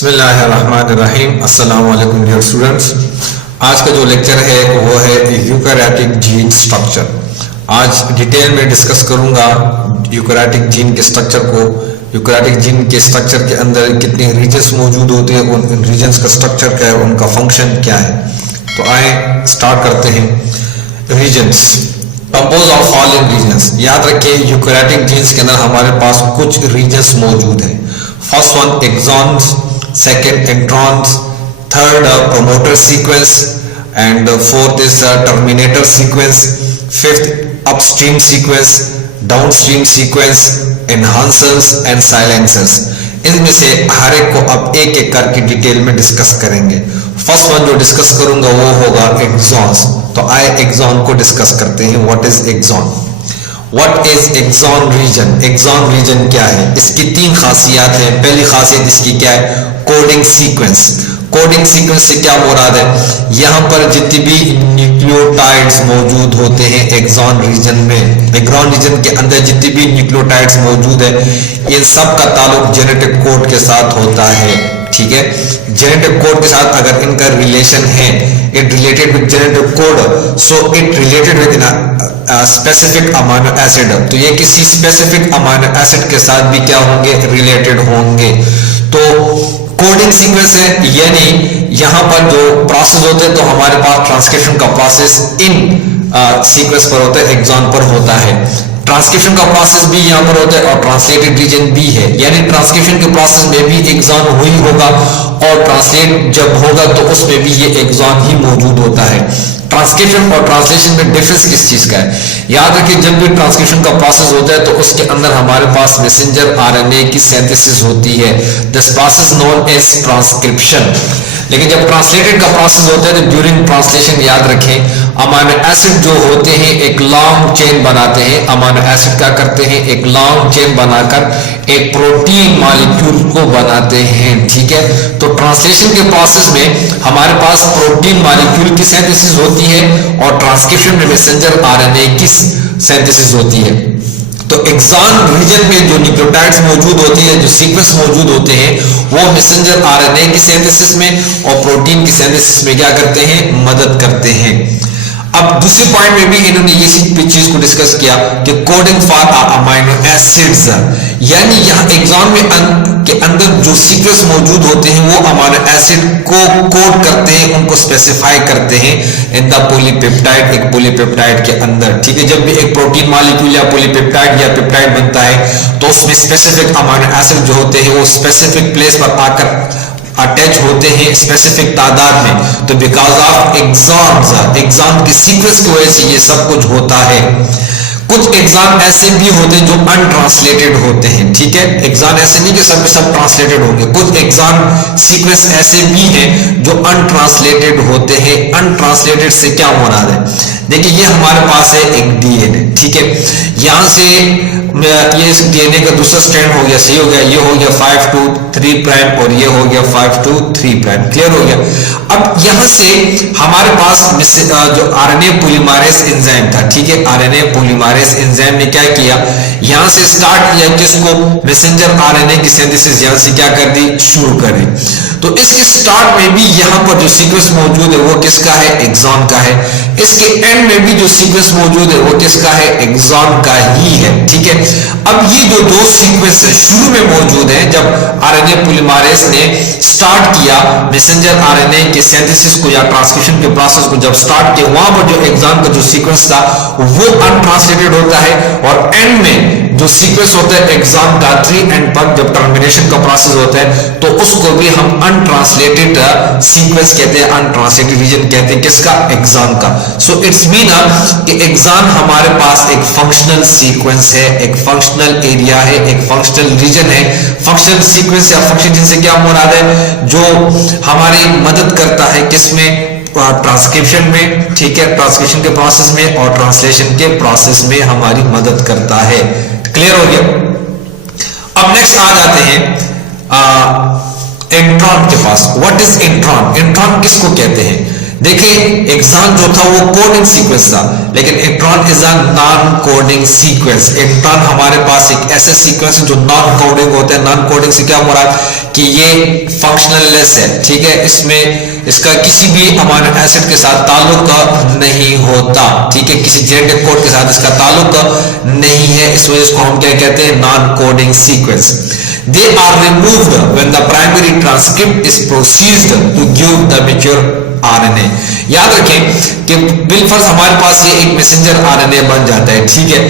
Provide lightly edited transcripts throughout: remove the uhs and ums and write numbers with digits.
बिस्मिल्लाहिर्रहमानिर्रहीम। अस्सलाम वालेकुम डियर स्टूडेंट्स। आज का जो लेक्चर है वो है यूकैरियोटिक जीन स्ट्रक्चर। आज डिटेल में डिस्कस करूंगा यूकैरियोटिक जीन के स्ट्रक्चर को। यूकैरियोटिक जीन के स्ट्रक्चर के अंदर कितने रीजन्स मौजूद होते हैं, उन रीजन्स का स्ट्रक्चर क्या है, उनका फंक्शन क्या है। तो आए स्टार्ट करते हैं। Regions compose of following regions. याद रखिए यूकैरियोटिक जीन्स के अंदर हमारे पास कुछ रीजन्स मौजूद हैं। First one exons, second introns, third promoter sequence, and fourth is terminator sequence, fifth upstream sequence, downstream sequence, enhancers and silencers। इनमें से हर एक को अब एक एक करके डिटेल में डिस्कस करेंगे। फर्स्ट वन जो डिस्कस करूंगा वो होगा एक्सॉन्स। तो आए एक्सॉन को डिस्कस करते हैं। What is exon? What is exon region? Exon region क्या है? इसकी तीन खासियत है। पहली खासियत इसकी क्या है? Coding sequence. कोडिंग सीक्वेंस से क्या मुराद है? यहाँ पर जितनी भी न्यूक्लियोटाइड्स मौजूद होते हैं एक्सॉन रीजन में, एक्सॉन रीजन के अंदर जितनी भी न्यूक्लियोटाइड्स मौजूद है, इन सब का ताल्लुक जेनेटिक कोड के साथ होता है। ठीक है, जेनेटिक कोड के साथ अगर इनका रिलेशन है, it related with genetic code, so it related with specific amino acid. तो ये किसी स्पेसिफिक अमाइनो एसिड के साथ भी क्या होंगे? रिलेटेड होंगे। तो कोडिंग सीक्वेंस है, यानी यहां पर जो प्रोसेस होते हैं, तो हमारे पास ट्रांसक्रिप्शन का प्रोसेस इन सीक्वेंस पर होता है, एक्सॉन पर होता है। ट्रांसक्रिप्शन का प्रोसेस भी यहां पर होता है और ट्रांसलेटेड रीजन भी है, यानी ट्रांसक्रिप्शन के प्रोसेस में भी एक्सॉन हुई होगा और ट्रांसलेट जब होगा तो उसमें भी ये एक्सॉन ही मौजूद होता है। ट्रांसक्रिप्शन और ट्रांसलेशन में डिफरेंस किस चीज का है? याद रखिए जब भी ट्रांसक्रिप्शन का प्रोसेस होता है तो उसके अंदर हमारे पास मैसेंजर आरएनए की सिंथेसिस होती है। This process known as transcription. लेकिन जब ट्रांसलेटेड का प्रोसेस होता है तो ड्यूरिंग ट्रांसलेशन याद रखें अमाइनो एसिड जो होते हैं एक लॉन्ग चेन बनाते हैं। अमाइनो एसिड क्या करते हैं? एक लॉन्ग चेन बनाकर एक प्रोटीन मॉलिक्यूल को बनाते हैं। ठीक है, तो ट्रांसलेशन के प्रोसेस में हमारे पास प्रोटीन मॉलिक्यूल की सिंथेसिस होती है और ट्रांसक्रिप्शन में मैसेंजर आरएनए की सिंथेसिस होती है। तो एक्सॉन रीजन में जो न्यूक्लियोटाइड्स मौजूद होती है, जो सीक्वेंस मौजूद होते हैं, वो मैसेंजर आरएनए की सिंथेसिस में और प्रोटीन की सिंथेसिस में क्या करते हैं? मदद करते हैं। अब दूसरे पॉइंट में भी इन्होंने ये चीज को डिस्कस किया कि कोडिंग फॉर अमाइनो एसिड्स, यानी यहाँ एक्सॉन में के अंदर जो सीक्वेंस मौजूद होते हैं वो अमाइनो एसिड को कोड करते हैं, उनको स्पेसिफाई करते हैं इन द पॉलीपेप्टाइड, एक पॉलीपेप्टाइड के अंदर। ठीक है, जब भी एक प्रोटीन मॉलिक्यूल या पॉलीपेप्टाइड या पेप्टाइड बनता है तो उसमें स्पेसिफिक अमाइनो एसिड जो होते हैं वो स्पेसिफिक प्लेस पर आकर अटैच होते हैं स्पेसिफिक तादाद में। तो बिकॉज ऑफ एक्सॉन के सीक्वेंस की वजह से ये सब कुछ होता है। कुछ एक्सॉन ऐसे भी होते हैं जो अनट्रांसलेटेड होते हैं। ठीक है, एक्सॉन ऐसे नहीं कि सब ट्रांसलेटेड होंगे। कुछ एक्सॉन सीक्वेंस ऐसे भी हैं जो अनट्रांसलेटेड होते हैं। अनट्रांसलेटेड से क्या मुराद है? देखिए ये हमारे पास है एक डीएनए। ठीक है, यहां से ये डीएनए का दूसरा स्ट्रैंड हो गया, सही हो गया, ये हो गया 5 to 3 प्राइम और ये हो गया 5 to 3 प्राइम। क्लियर हो गया? अब यहां से हमारे पास जो आरएनए पॉलीमरेज एंजाइम था, ठीक है, आरएनए पॉलीमरेज एंजाइम ने क्या किया? यहां से स्टार्ट किया किसको? मैसेंजर आरएनए की सिंथेसिस यहां से क्या कर दी? शुरू कर दी। तो इसके स्टार्ट में भी यहां पर जो सीक्वेंस मौजूद है वो किसका है? एक्सॉन का है। इसके एंड में भी जो सीक्वेंस मौजूद है वो किसका है? एक्सॉन का ही है। ठीक है, अब ये जो दो सीक्वेंस है शुरू में मौजूद है, जब आरएनए पॉलीमरेज ने स्टार्ट किया मैसेंजर आरएनए के सिंथेसिस को या ट्रांसक्रिप्शन के प्रोसेस को जब स्टार्ट किया, वहां पर जो एक्सॉन का जो सीक्वेंस था वो अनट्रांसलेटेड होता है और एंड में जो सीक्वेंस होता है एक्सॉन का 3 एंड पर जब टर्मिनेशन का प्रोसेस होता है तो उसको भी हम अनट्रांसलेटेड सीक्वेंस कहते हैं, अनट्रांसलेटेड रीजन कहते हैं। किसका? एक्सॉन का। सो इट्स मीन कि एक्सॉन हमारे पास एक फंक्शनल सीक्वेंस है, एक फंक्शनल एरिया है, एक फंक्शनल रीजन है। फंक्शनल सीक्वेंस या फंक्शन जिनसे क्या मुराद है? जो हमारी मदद करता है किसमें? ट्रांसक्रिप्शन में। ठीक है, ट्रांसक्रिप्शन के प्रोसेस में और ट्रांसलेशन के प्रोसेस में हमारी मदद करता है। क्लियर हो गया? अब नेक्स्ट आ जाते हैं इंट्रॉन के पास। What is intron? इंट्रॉन किसको कहते हैं? देखिए एक्सॉन जो था वो कोडिंग सीक्वेंस था, लेकिन intron is a non coding sequence. Intron हमारे पास एक ऐसा सीक्वेंस है जो नॉन कोडिंग होता है। नॉन कोडिंग से क्या मुराद कि ये फंक्शनललेस है, ठीक है, इसमें इसका किसी भी अमीनो एसिड के साथ ताल्लुक नहीं होता, ठीक है, किसी जेनेटिक कोड के साथ इसका ताल्लुक नहीं है, इस वजह से हम क्या कहते हैं, non coding sequence. They are removed when the primary transcript is processed to give the mature RNA। याद रखें कि बिलफर्ज हमारे पास ये एक मैसेंजर RNA बन जाता है, ठीक है,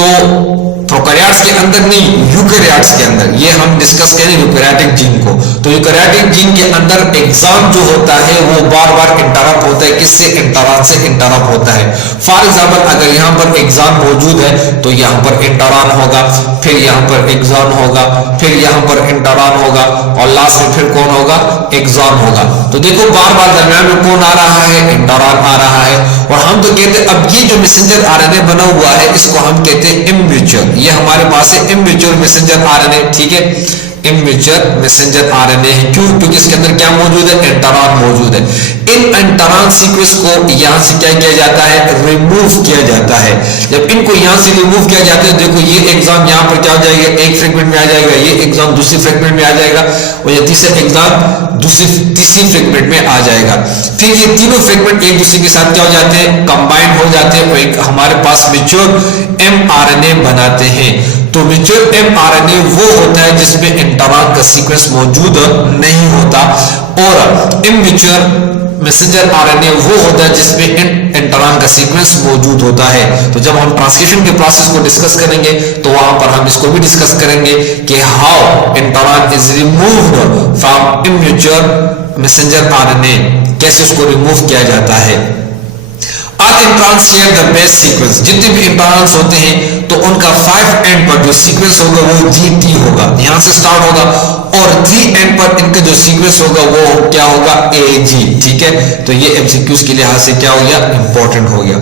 तो प्रोकैरियोट्स के अंदर नहीं, यूकैरियोट्स के अंदर, ये हम डिस्कस करें यूकैरियोटिक जीन को। तो यूकैरियोटिक जीन के अंदर एक्सॉन जो होता है वो बार बार इंटरप्ट होता है, किससे, इंटरॉन से इंटरप्ट होता है। फॉर एग्जांपल अगर यहाँ पर एक्सॉन मौजूद है तो यहाँ पर इंटरॉन होगा, फिर यहाँ पर एक्सॉन होगा, फिर यहाँ पर इंटरॉन होगा और लास्ट में फिर कौन होगा, एक्सॉन होगा। तो देखो बार बार दरम्यान में कौन आ रहा है, इंटरॉन आ रहा है। और हम तो कहते हैं अब ये जो मैसेंजर आरएनए बना हुआ है इसको हम कहते हैं इम्मैच्योर। ये हमारे पास है इम्मैच्योर मैसेंजर आरएनए, ठीक है, इम्मैच्योर मैसेंजर आरएनए है। क्यों? क्योंकि इसके अंदर क्या मौजूद है, इंटरॉन मौजूद है। इन इंटरॉन सीक्वेंस को यहां से क्या किया जाता है, रिमूव किया जाता है। जब इनको यहां से रिमूव किया जाता है, देखो ये एग्जाम यहां पर क्या हो जाएगा, एक फ्रेगमेंट में आ जाएगा, ये एग्जाम दूसरी फ्रेगमेंट में आ जाएगा और ये तीसरा एग्जाम तीसरी फ्रेगमेंट में आ जाएगा। फिर ये तीनों फ्रेगमेंट एक दूसरे के साथ क्या हो जाते हैं, कंबाइन हो जाते हैं और एक हमारे पास मैच्योर एमआरएनए बनाते हैं। तो मैच्योर एमआरएनए वो होता है जिसमें इंटरॉन का सीक्वेंस मौजूद नहीं होता और इम्मैच्योर मैसेंजर आरएनए वो होता है जिसमें इंटरॉन का सीक्वेंस मौजूद होता है। तो जब हम ट्रांसक्रिप्शन के प्रोसेस को डिस्कस करेंगे तो वहां पर हम इसको भी डिस्कस करेंगे कि how intron is removed from immature messenger RNA, कैसे उसको रिमूव किया जाता है। All introns share the base sequence। जितने भी इंटरॉन्स होते हैं तो उनका 5 एंड पर जो सीक्वेंस होगा वो GT होगा, यहां से स्टार्ट होगा और 3 एंड पर इनका जो सीक्वेंस होगा वो क्या होगा, AG, ठीक है। तो ये MCQs के लिहाज से क्या हो गया, इंपॉर्टेंट हो गया।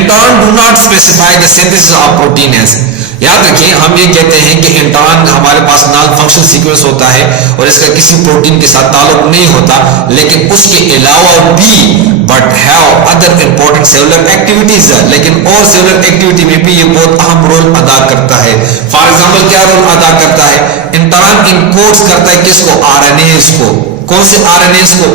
Intron do not specify the synthesis of protein as. याद रखिए हम ये कहते हैं कि इंटरॉन हमारे पास नॉन फंक्शनल सीक्वेंस होता है और इसका किसी प्रोटीन के साथ ताल्लुक नहीं होता, लेकिन उसके अलावा भी but have other important cellular activities, लेकिन और सेलुलर एक्टिविटी में भी ये बहुत अहम रोल अदा करता है। फॉर एग्जांपल क्या रोल अदा करता है, इंटरॉन इनकोड्स करता है किसको, आरएनएस को। कौन से आरएनएस को,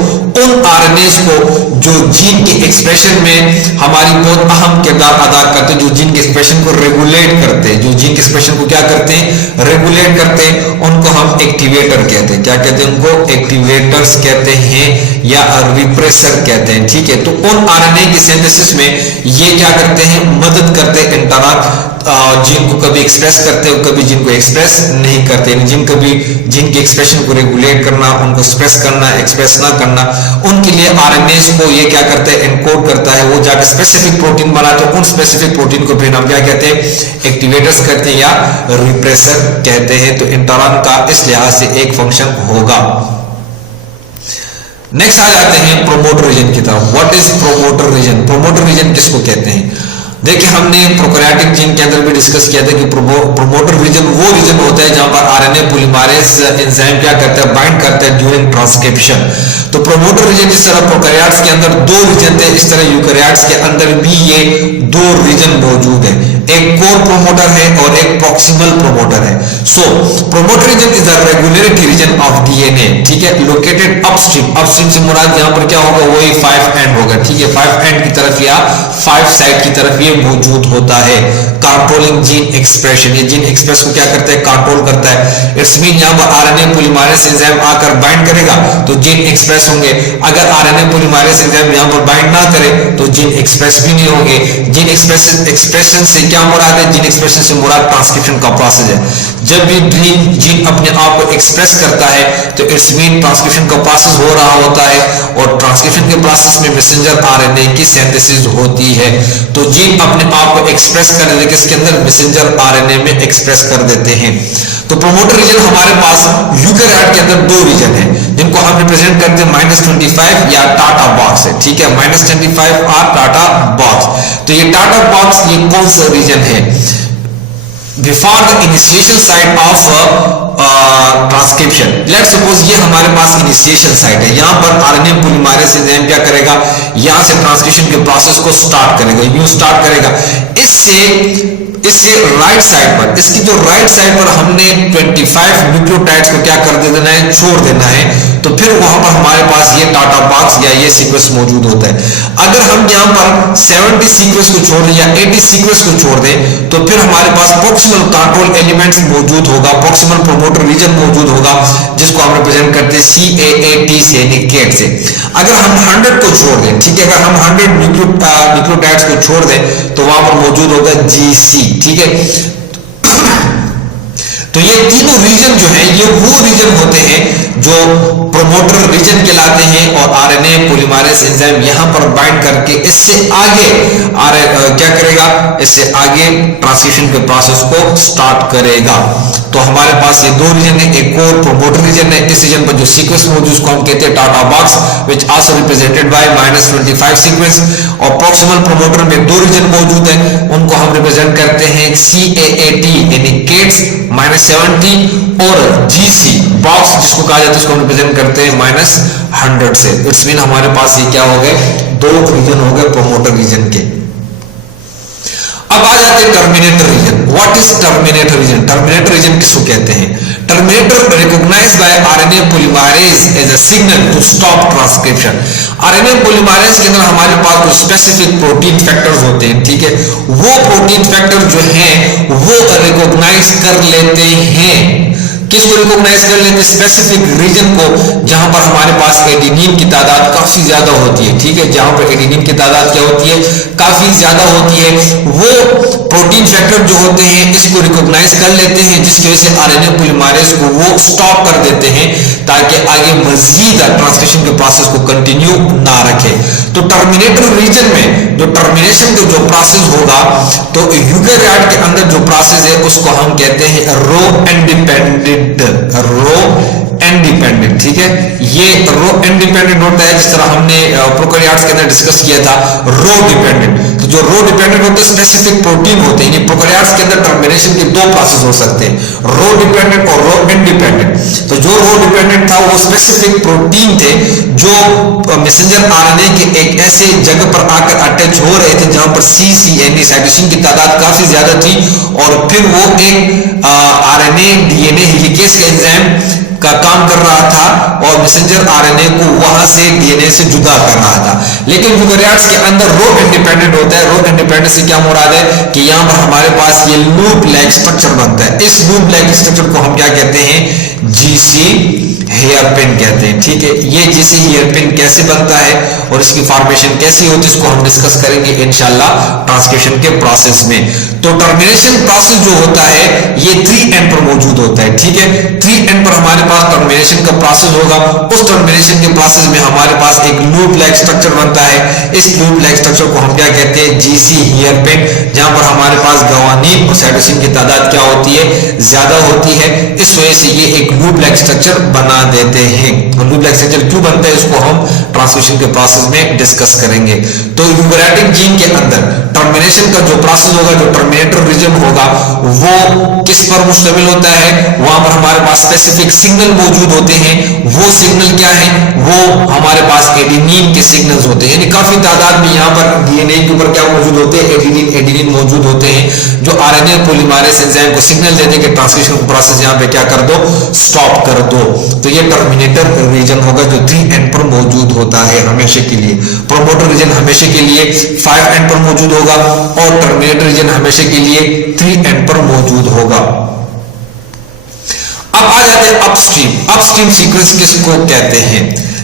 उन आरएनएस को जो जीन के एक्सप्रेशन में हमारी बहुत अहम किरदार अदा करते हैं, जो जीन के एक्सप्रेशन को रेगुलेट करते हैं, जो जीन के एक्सप्रेशन को क्या करते हैं, रेगुलेट करते हैं, उनको हम एक्टिवेटर कहते हैं। क्या कहते हैं उनको, एक्टिवेटर्स कहते हैं या रिप्रेसर कहते हैं, ठीक है। तो उन आरएनए की सिंथेसिस में ये क्या करते हैं, मदद करते हैं। इंटरॉन जीन को कभी एक्सप्रेस करते हैं, कभी जीन को एक्सप्रेस नहीं करते। जीन कभी जीन के एक्सप्रेशन को रेगुलेट करना, उनको एक्सप्रेस करना, एक्सप्रेस ना करना, उनके लिए आरएनएस को ये क्या करता है, एनकोड करता है। वो जाकर स्पेसिफिक प्रोटीन बनाते हैं, उन स्पेसिफिक प्रोटीन को फिर हम क्या कहते हैं, एक्टिवेटर्स कहते हैं या रिप्रेसर कहते हैं। तो इंटरॉन का इस लिहाज से एक फंक्शन होगा। नेक्स्ट आ जाते हैं प्रोमोटर रीजन की तरफ। What is promoter region? Promoter region किसको कहते हैं? देखिए हमने प्रोकैरियोटिक जीन के अंदर भी डिस्कस किया था कि प्रोमोटर रीजन वो रीजन होता है जहां पर आरएनए पॉलीमरेज एंजाइम क्या करता है, बाइंड करता है ड्यूरिंग ट्रांसक्रिप्शन। तो प्रोमोटर रीजन जिस तरह प्रोकैरियोट्स के अंदर 2 रीजन थे, इस तरह यूकैरियोट्स के अंदर भी ये 2 रीजन मौजूद है। एक कोर प्रोमोटर है और एक प्रॉक्सिमल प्रोमोटर है। So promoter region is the regulatory region of DNA, ठीक है, लोकेटेड अपस्ट्रीम। अपस्ट्रीम से मुराद यहां पर क्या होगा, वही 5 एंड होगा, ठीक है, 5 एंड की तरफ या 5 साइड की तरफ ये मौजूद होता है। कंट्रोलिंग जीन एक्सप्रेशन, ये जीन एक्सप्रेस को क्या करता है, कंट्रोल करता है। इट्स मीन यहां पर आरएनए पॉलीमरेज एंजाइम आकर बाइंड करेगा तो जीन एक्सप्रेस होंगे। अगर आरएनए पॉलीमरेज एंजाइम यहां पर बाइंड ना करे तो जीन एक्सप्रेस भी नहीं होंगे। जीन एक्सप्रेशन से क्या मुराद है, जीन एक्सप्रेशन से मुराद ट्रांसक्रिप्शन का प्रोसेस है। जब भी जीन अपने आप को एक्सप्रेस करता है तो इट्स मीन ट्रांसक्रिप्शन का प्रोसेस हो रहा होता है और ट्रांसक्रिप्शन के प्रोसेस में मैसेंजर आरएनए की सिंथेसिस होती है। तो जीन अपने आप को एक्सप्रेस कर देते, किसके अंदर, मैसेंजर आरएनए में एक्सप्रेस कर देते हैं। तो प्रोमोटर रीजन हमारे पास यूकैरियोट के अंदर 2 रीजन है जिनको हम रिप्रेजेंट करते हैं -25 या टाटा बॉक्स है, ठीक है, -25 और टाटा बॉक्स। तो ये टाटा बॉक्स ये कौन सा रीजन है? Before the initiation site of transcription. Let's suppose ये हमारे पास इनिशिएशन साइट है, यहाँ पर आरएनए पॉलीमरेज एंजाइम क्या करेगा, यहाँ से ट्रांसक्रिप्शन के प्रोसेस को स्टार्ट करेगा, यूं स्टार्ट करेगा। इससे राइट साइड पर, इसकी जो राइट साइड पर हमने 25 न्यूक्लियोटाइड्स को क्या कर देना है, छोड़ देना है। तो फिर वहां पर हमारे पास ये टाटा बॉक्स या ये सीक्वेंस मौजूद होता है। अगर हम यहाँ पर 70 सीक्वेंस को छोड़ दें या 80 सीक्वेंस को छोड़ दें, तो फिर हमारे पास प्रॉक्सिमल कंट्रोल एलिमेंट्स मौजूद होगा, प्रॉक्सिमल प्रोमोटर रीजन मौजूद होगा, जिसको हम रिप्रेजेंट करते हैं CAAT से, निकेट से। अगर हम 100 को छोड़ दें, ठीक है, अगर हम 100 न्यूक्लियोटाइड्स को छोड़ दें, तो वहां पर मौजूद होगा GC, ठीक है। तो ये तीनों रीजन जो है, ये वो रीजन होते हैं जो प्रोमोटर रीजन कहलाते हैं, और आरएनए पॉलीमरेज एंजाइम यहां पर बाइंड करके इससे आगे क्या करेगा, इससे आगे ट्रांसक्रिप्शन के प्रोसेस को स्टार्ट करेगा। तो हमारे पास ये दो रीजन है, एक कोर प्रोमोटर रीजन है, इस रीजन पर जो सीक्वेंस मौजूद उसको हम कहते हैं TATA box, which also represented by -25 sequence. और प्रॉक्सिमल प्रोमोटर में दो रीजन मौजूद है, उनको हम रिप्रेजेंट करते हैं CAAT यानी केट्स -70, और GC बॉक्स जिसको कहा जाता है उसको हम रिप्रेजेंट करते हैं -100 से। इट्स मीन हमारे पास ये क्या हो गए, दो रीजन हो गए प्रोमोटर रीजन के। अब आ जाते हैं terminator region. What is terminator region? Terminator region किसको कहते हैं? Terminator recognised by RNA polymerase as a signal to stop transcription. RNA polymerase के अंदर हमारे पास कुछ स्पेसिफिक प्रोटीन फैक्टर्स होते हैं, ठीक है, वो प्रोटीन फैक्टर जो हैं वो रिकॉग्नाइज कर लेते हैं। किसको रिकॉग्नाइज कर लेते हैं? स्पेसिफिक रीजन को, जहां पर हमारे पास एडेनिन की तादाद काफी ज्यादा होती है, ठीक है, जहां पर एडेनिन की तादाद क्या होती है, काफी ज्यादा होती है। वो प्रोटीन फैक्टर जो होते हैं इसको रिकॉग्नाइज कर लेते हैं, जिसकी वजह से आरएनए पॉलीमरेज को वो स्टॉप कर देते हैं ताकि आगे मजीद ट्रांसक्रिप्शन के प्रोसेस को कंटिन्यू ना रखे। तो टर्मिनेटर रीजन में जो टर्मिनेशन का जो प्रोसेस होगा, तो यूकेरियोट के अंदर जो प्रोसेस है उसको हम कहते हैं रो इंडिपेंडेंट, ठीक है। ये रो इंडिपेंडेंट होता है, जिस तरह हमने प्रोकैरियोट्स के अंदर डिस्कस किया था रो डिपेंडेंट। तो जो रो डिपेंडेंट होते हैं स्पेसिफिक प्रोटीन होते हैं। प्रोकैरियोट्स के अंदर टर्मिनेशन के दो प्रोसेस हो सकते हैं, रो डिपेंडेंट और रो इंडिपेंडेंट। तो जो रो डिपेंडेंट था वो स्पेसिफिक प्रोटीन थे जो मैसेंजर आरएनए के एक ऐसे जगह पर आकर अटैच हो रहे थे जहां पर CCNE साइटोसिन की तादाद काफी ज्यादा थी, और फिर वो एक आरएनए डीएनए हेलिकेज के एंजाइम का काम कर रहा था और मैसेंजर आरएनए को वहां से डीएनए से जुदा कर रहा था। लेकिन यूकेरियोट्स के अंदर रो इंडिपेंडेंट होता है। रो इंडिपेंडेंट से क्या मुराद है कि यहां पर हमारे पास ये लूप लाइक स्ट्रक्चर बनता है। इस लूप लाइक स्ट्रक्चर को हम क्या कहते हैं? GC हेयरपिन कहते हैं, ठीक है। ये GC हेयरपिन कैसे बनता है और इसकी फॉर्मेशन कैसी होती है, इसको हम डिस्कस करेंगे इंशाल्लाह ट्रांसक्रिप्शन के प्रोसेस में। तो टर्मिनेशन प्रोसेस जो होता है ये 3N पर मौजूद होता है, ठीक है। 3N पर हमारे पास टर्मिनेशन का प्रोसेस होगा। उस टर्मिनेशन के प्रोसेस में हमारे पास एक लूप लाइक स्ट्रक्चर बनता है। इस लूप लाइक स्ट्रक्चर को हम क्या कहते हैं? GC हेयरपिन, जहां पर हमारे पास ग्वानिन और साइटोसिन की तादाद क्या होती है? ज्यादा होती है। इस वजह से ये एक लूप लाइक स्ट्रक्चर बना देते हैं। लूप लाइक स्ट्रक्चर क्यों बनता है इसको हम ट्रांसक्रिप्शन के प्रोसेस में डिस्कस करेंगे। तो यूकेरियोटिक जीन के अंदर टर्मिनेशन का जो प्रोसेस होगा, जो टर्मिनेटर रीजन होगा, वो किस पर मुश्तमिल होता है? वहां पर हमारे पास स्पेसिफिक सिग्नल मौजूद होते हैं। वो सिग्नल क्या है? वो हमारे पास एडेनिन के सिग्नल्स होते हैं, यानी काफी तादाद में यहाँ पर डीएनए के ऊपर क्या मौजूद होते हैं? एडेनिन मौजूद होते हैं, जो आरएनए पॉलीमरेज एंजाइम को सिग्नल देते हैं कि ट्रांसक्रिप्शन प्रोसेस यहाँ पे क्या कर दो? स्टॉप कर दो। तो ये टर्मिनेटर रीजन होगा जो 3N पर मौजूद होता है हमेशा के लिए। प्रोमोटर रीजन हमेशा के लिए 5N पर मौजूद होगा और टर्मिनेटर रीजन हमेशा के लिए 3N पर मौजूद होगा। अब आ जाते हैं अपस्ट्रीम। अपस्ट्रीम सीक्वेंस किसको कहते हैं?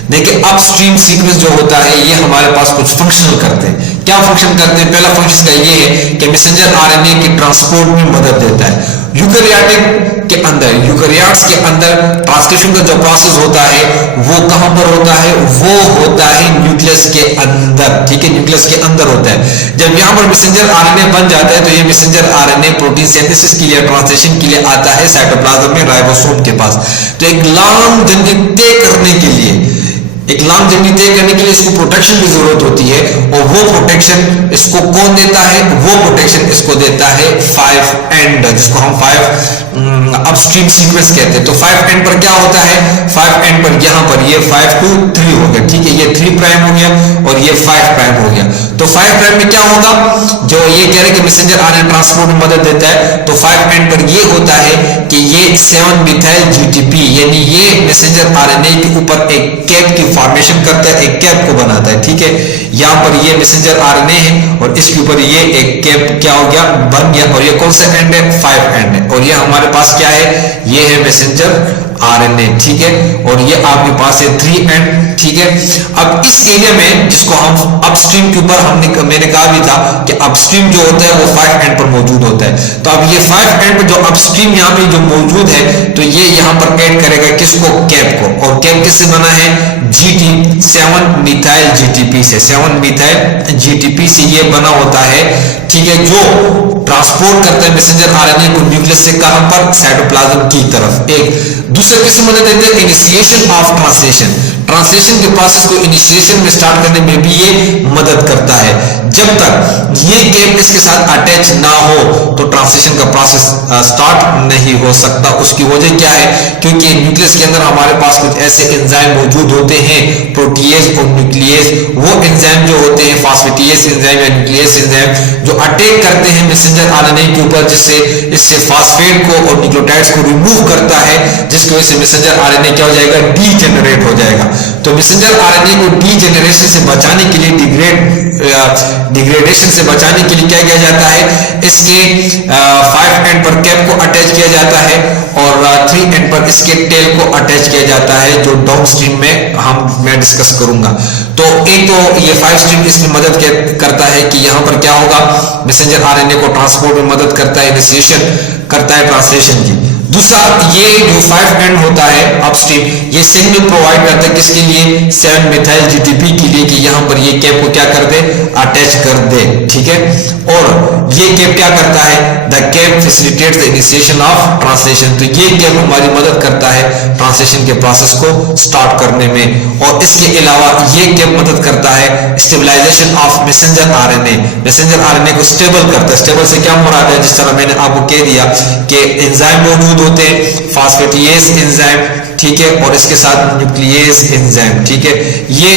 देखिए, अपस्ट्रीम सीक्वेंस जो होता है ये हमारे पास कुछ फंक्शनल करते हैं। क्या फंक्शन करते हैं? पहला फंक्शन का ये है कि मैसेंजर आरएनए की ट्रांसपोर्ट में मदद देता है। यूकेरियोट्स के अंदर ट्रांसक्रिप्शन का जो प्रोसेस होता है वो कहां पर होता है? वो होता है न्यूक्लियस के अंदर, ठीक है, न्यूक्लियस के अंदर होता है। जब यहां पर मैसेंजर आरएनए बन जाता है तो ये मैसेंजर आरएनए प्रोटीन सिंथेसिस के लिए, ट्रांसलेशन के लिए आता है साइटोप्लाज्म में राइबोसोम के पास। तो एक लंबी जर्नी तय करने के लिए एक लॉन्ग जर्नी तय करने के लिए इसको प्रोटेक्शन की जरूरत होती है, और वो प्रोटेक्शन इसको कौन देता है? वो प्रोटेक्शन इसको देता है 5 जिसको हम 5 अपस्ट्रीम सीक्वेंस कहते हैं। तो 5 पर क्या होता है? 5 पर यहां पर ये 5 to 3 हो गया, ठीक है, ये 3 प्राइम हो गया और ये 5 प्राइम हो गया। तो 5 प्राइम में क्या होगा? जो ये कह रहे कि मैसेंजर आरएनए ट्रांसपोर्ट में मदद देता है, तो 5 पर ये होता है कि ये 7 मिथाइल जीटीपी यानी ये मैसेंजर आरएनए के ऊपर एक कैप की फॉर्मेशन करता है, एक कैप को बनाता है, ठीक है। यहां पर ये मैसेंजर आरएनए है और इसके ऊपर ये एक कैप क्या हो गया? बन गया। और ये कौन सा एंड है? 5 एंड है। और ये हमारे पास क्या है? ये है मैसेंजर आरएनए, ठीक है। और ये आपके पास है 3 एंड, ठीक है। अब इस एरिया में जिसको हम अपस्ट्रीम के ऊपर मैंने कहा भी था कि अपस्ट्रीम जो होता है वो 5 एंड पर मौजूद होता है। तो अब ये 5 एंड पर जो अपस्ट्रीम यहाँ पे जो मौजूद है, तो ये यहाँ पर ऐड करेगा किसको? कैप को। और कैप किससे बना है? GT 7 मिथाइल जीटीपी से, 7 मिथाइल जीटीपी से ये बना होता है, ठीक है, जो ट्रांसपोर्ट करता है मैसेंजर आरएनए को न्यूक्लियस से कहां पर? साइटोप्लाज्म की तरफ। एक दूसरे किससे मदद देते हैं? इनिशिएशन ऑफ ट्रांसलेशन, ट्रांसलेशन के प्रोसेस को इनिशिएशन में स्टार्ट करने में भी ये मदद करता है। जब तक ये कैप इसके साथ अटैच ना हो तो ट्रांसलेशन का प्रोसेस स्टार्ट नहीं हो सकता। उसकी वजह क्या है? क्योंकि न्यूक्लियस के अंदर हमारे पास कुछ ऐसे एंजाइम मौजूद होते हैं, प्रोटीएज और न्यूक्लियस। वो एंजाइम जो होते हैं फास्फेटिएज एंजाइम या न्यूक्लियस एंजाइम, जो अटैक करते हैं मैसेंजर आरएनए के ऊपर, जिससे इससे फास्फेट को और न्यूक्लियोटाइड्स को रिमूव करता है, जिसकी वजह से मैसेंजर आरएनए क्या हो जाएगा? डीजेनरेट हो जाएगा। तो मैसेंजर आरएनए को डीजेनरेशन से बचाने के लिए, डिग्रेडेशन से बचाने के लिए क्या किया जाता है? इसके 5 एंड पर कैप को अटैच किया जाता है और 3 एंड पर इसके टेल को अटैच किया जाता है, जो डाउनस्ट्रीम में मैं डिस्कस करूंगा। तो एक तो ये 5 स्ट्रीम इसमें मदद करता है कि यहां पर क्या होगा? मैसेंजर आरएनए को ट्रांसपोर्ट में मदद करता है, इनिशिएशन करता है ट्रांसलेशन की। दूसरा, ये जो 5 एंड होता है अपस्ट्रीम, ये सिग्नल प्रोवाइड करता है किसके लिए? 7 मिथाइल जीटीपी के लिए, कि यहां पर ये कैप को क्या कर दे? अटैच कर दे, ठीक है। और ये कैप क्या करता है? The cap facilitates the initiation of translation. तो ये कैप हमारी मदद करता है ट्रांसलेशन के प्रोसेस को स्टार्ट करने में। और इसके अलावा ये कैप मदद करता है stabilisation of messenger RNA, messenger RNA को स्टेबल करता है। स्टेबल से क्या मुराद है? जिस तरह मैंने आपको कह दिया कि एंजाइम मौजूद होते हैं, फास्फेटिएज एंजाइम, ठीक है, और इसके साथ न्यूक्लियस एंजाइम, ठीक है। ये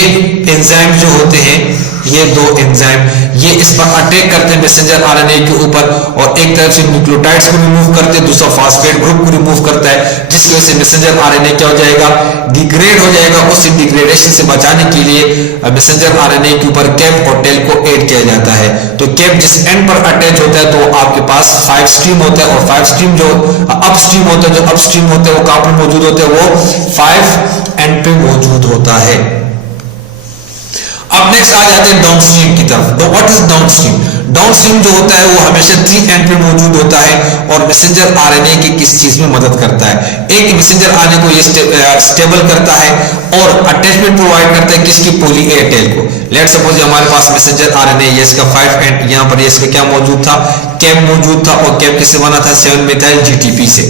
एंजाइम जो होते हैं, ये दो एंजाइम, ये इस पर अटैक करते हैं मैसेंजर आरएनए के ऊपर, और एक तरफ से न्यूक्लियोटाइड्स को रिमूव करते हैं, दूसरा फास्फेट ग्रुप को रिमूव करता है, जिसकी वजह से मैसेंजर आरएनए क्या हो जाएगा? डिग्रेड हो जाएगा। उस डिग्रेडेशन से बचाने के लिए मैसेंजर आरएनए के ऊपर कैप और टेल को ऐड किया जाता है। तो कैप जिस एंड पर अटैच होता है तो आपके पास 5 स्ट्रीम होता है, और 5 स्ट्रीम जो अपस्ट्रीम होता है, जो अपस्ट्रीम होता है वो कहां पर मौजूद होते हैं? वो 5 एंड पे मौजूद होता है। अब नेक्स्ट आ जाते हैं डाउनस्ट्रीम की तरफ। What is downstream? डाउनस्ट्रीम जो होता है वो हमेशा 3 एंड पे मौजूद होता है और मैसेंजर आरएनए की किस चीज में मदद करता है? एक मैसेंजर आरएनए को ये स्टेबल करता है और अटैचमेंट प्रोवाइड करता है किसकी? पॉली ए टेल को। लेट्स सपोज हमारे पास मैसेंजर आरएनए, ये इसका 5 एंड, यहां पर ये इसका क्या मौजूद था? कैप मौजूद था, और कैप किससे बना था? 7 मिथाइल जीटीपी से।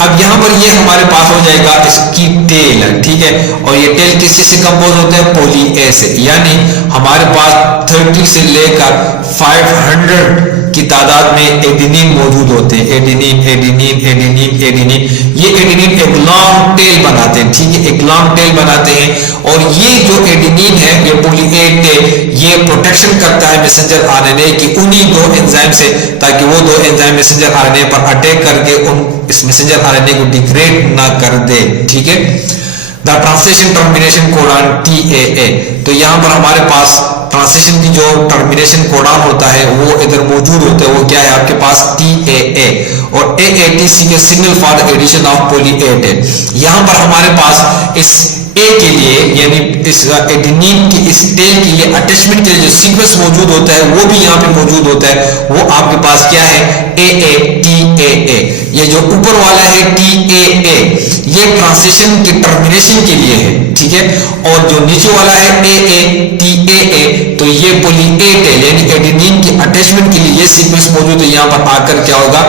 अब यहां पर ये हमारे पास हो जाएगा इसकी टेल, ठीक है, और ये टेल किस चीज से कंपोज होते हैं? पॉली ए से। यानी हमारे पास 30 से लेकर 500 की तादाद में एडेनिन मौजूद होते हैं। एडेनिन एडेनिन एडेनिन एडेनिन, ये एडेनिन एक लॉन्ग टेल बनाते हैं, ठीक है, एक लॉन्ग टेल बनाते हैं। और ये जो एडेनिन है, ये पॉली ए टेल, ये प्रोटेक्शन करता है मैसेंजर आरएनए की उन्हीं 2 एंजाइम से, ताकि वो 2 एंजाइम मैसेंजर आरएनए पर अटैक करके इस मैसेंजर आरएनए को डिग्रेड ना कर दे, ठीक है। The translation termination codon TAA, तो यहां पर हमारे पास ट्रांसलेशन की जो टर्मिनेशन कोडॉन होता है वो इधर मौजूद होता है। वो क्या है आपके पास? TAA, और AATC के signal for the addition of poly A tail. यहां पर हमारे पास इस ए के लिए, यानी इस एडेनिन की इस टेल के लिए अटैचमेंट के लिए जो सीक्वेंस मौजूद होता है वो भी यहाँ पे मौजूद होता है। वो आपके पास क्या है? AATAA। ये जो ऊपर वाला है TAA, ये ट्रांसलेशन के टर्मिनेशन के लिए है, ठीक है, और जो नीचे वाला है AATAA, तो ये पॉली ए टेल यानी एडेनिन की अटैचमेंट के लिए ये सीक्वेंस मौजूद है। यहाँ पर आकर क्या होगा?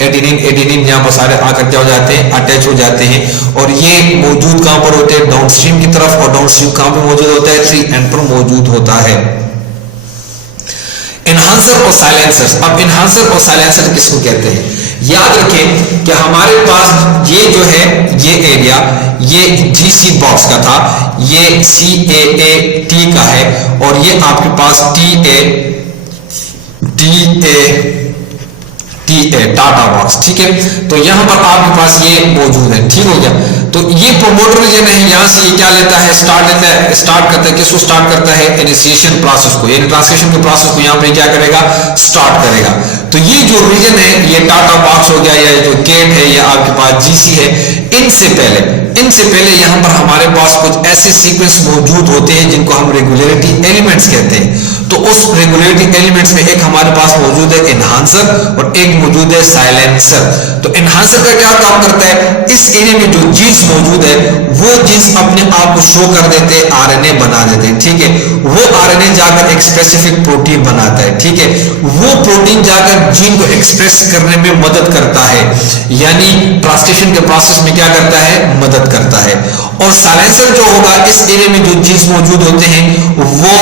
एडेनिन एडेनिन यहाँ पर सारे आकर क्या हो जाते हैं, अटैच हो जाते हैं। और ये मौजूद कहां पर होते हैं, डाउनस्ट्रीम की तरफ, और डाउनस्ट्रीम कहां पर मौजूद होता है, ट्री एंड पर मौजूद होता है। एनहांसर और साइलेंसर्स। अब एनहांसर और साइलेंसर किसको कहते हैं, याद रखें कि हमारे पास ये जो है ये एरिया ये GC बॉक्स का था, ये CAAT का है, और ये आपके पास TA टाटा बॉक्स, ठीक है। तो यहां पर आपके पास ये मौजूद है, ठीक हो गया। तो ये प्रोमोटर रीजन है, यहां से ये क्या लेता है, स्टार्ट करता है, किसको स्टार्ट करता है, इनिशिएशन प्रोसेस को, यानी ट्रांसक्रिप्शन के प्रोसेस को यहां पे क्या करेगा, स्टार्ट करेगा। तो ये जो रीजन है, ये टाटा बॉक्स हो गया, या जो केट है, या आपके पास GC है, इनसे पहले यहां पर हमारे पास कुछ ऐसे सीक्वेंस मौजूद होते हैं जिनको हम रेगुलेटरी एलिमेंट्स कहते हैं। तो उस रेगुलेटरी एलिमेंट्स में एक हमारे पास मौजूद है एनहांसर और एक मौजूद है साइलेंसर। तो एनहांसर का क्या काम करता है, इस एरिया में जो जीन्स मौजूद है वो जीन्स अपने आप को शो कर देते हैं, RNA बना देते हैं, ठीक है। वो RNA जाकर एक स्पेसिफिक प्रोटीन बनाता है, ठीक है। वो प्रोटीन जाकर जीन को एक्सप्रेस करने में मदद करता है, यानी ट्रांसलेशन के प्रोसेस में क्या करता है, मदद करता है। और साइलेंसर जो होगा, इस एरिया में जो जीन्स मौजूद होते हैं वो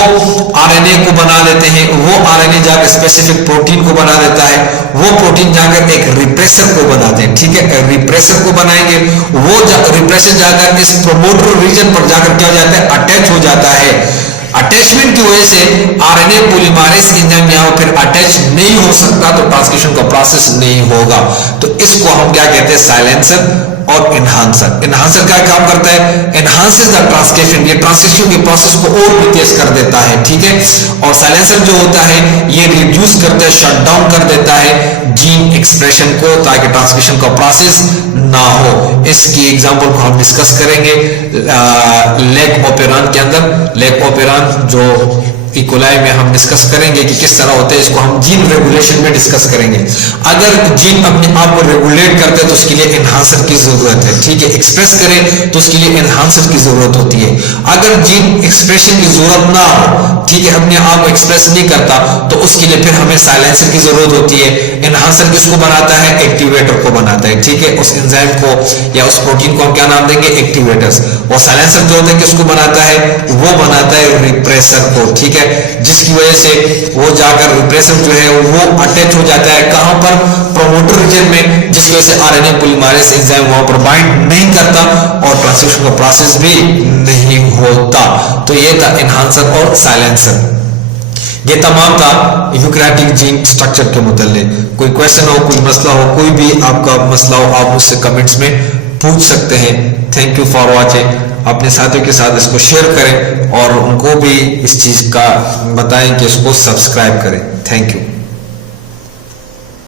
RNA को बना देते हैं, वो RNA जाकर स्पेसिफिक प्रोटीन को बना देता है, वो प्रोटीन जाकर एक रिप्रेसर को बनाते हैं, ठीक है। रिप्रेसर को बनाएंगे, वो रिप्रेसर जाकर इस प्रोमोटर रीजन पर जाकर क्या हो जाता है, अटैच हो जाता है। अटैचमेंट की वजह से RNA पॉलीमरेज एंजाइम यहां फिर अटैच नहीं हो सकता, तो ट्रांसक्रिप्शन का प्रोसेस नहीं होगा। तो इसको हम क्या कहते हैं, साइलेंसर और एनहांसर। एनहांसर क्या काम करता है, एनहांसेस द ट्रांसक्रिप्शन, ये ट्रांसक्रिप्शन के प्रोसेस को और भी तेज कर देता है, ठीक है। और साइलेंसर जो होता है ये रिड्यूस करता है, शट डाउन कर देता है जीन एक्सप्रेशन को, ताकि ट्रांसक्रिप्शन का प्रोसेस ना हो। इसकी एग्जांपल को हम डिस्कस करेंगे लेक ओपेरॉन के अंदर। लेक ओपेरॉन जो इकोलाई में हम डिस्कस करेंगे कि किस तरह होते हैं, इसको हम जीन रेगुलेशन में डिस्कस करेंगे। अगर जीन अपने आप को रेगुलेट करते हैं तो उसके लिए एनहांसर की जरूरत है, ठीक है। एक्सप्रेस करें तो उसके लिए एनहांसर की जरूरत होती है। अगर जीन एक्सप्रेशन की जरूरत ना हो, ठीक है, अपने आप को एक्सप्रेस नहीं करता, तो उसके लिए फिर हमें साइलेंसर की जरूरत होती है। एनहांसर किसको बनाता है, एक्टिवेटर को बनाता है, ठीक है। उस एंजाइम को या उस प्रोटीन को हम क्या नाम देंगे, एक्टिवेटर्स। और साइलेंसर जो होता है किसको बनाता है, वो बनाता है रिप्रेसर को, ठीक है। जिसकी वजह से वो जाकर रिप्रेसर जो है वो अटैच हो जाता है, कहां पर, प्रोमोटर रीजन में, जिसकी वजह से RNA पॉलीमरेज एंजाइम वहां पर बाइंड नहीं करता और ट्रांसक्रिप्शन का प्रोसेस भी नहीं होता। तो ये था एनहांसर और साइलेंसर। ये तमाम था यूकैरियोटिक जीन स्ट्रक्चर के मुताल्लिक। कोई क्वेश्चन हो, कोई मसला हो, कोई भी आपका मसला हो, आप मुझसे कमेंट्स में पूछ सकते हैं। Thank you for watching. अपने साथियों के साथ इसको शेयर करें और उनको भी इस चीज का बताएं कि इसको सब्सक्राइब करें। Thank you.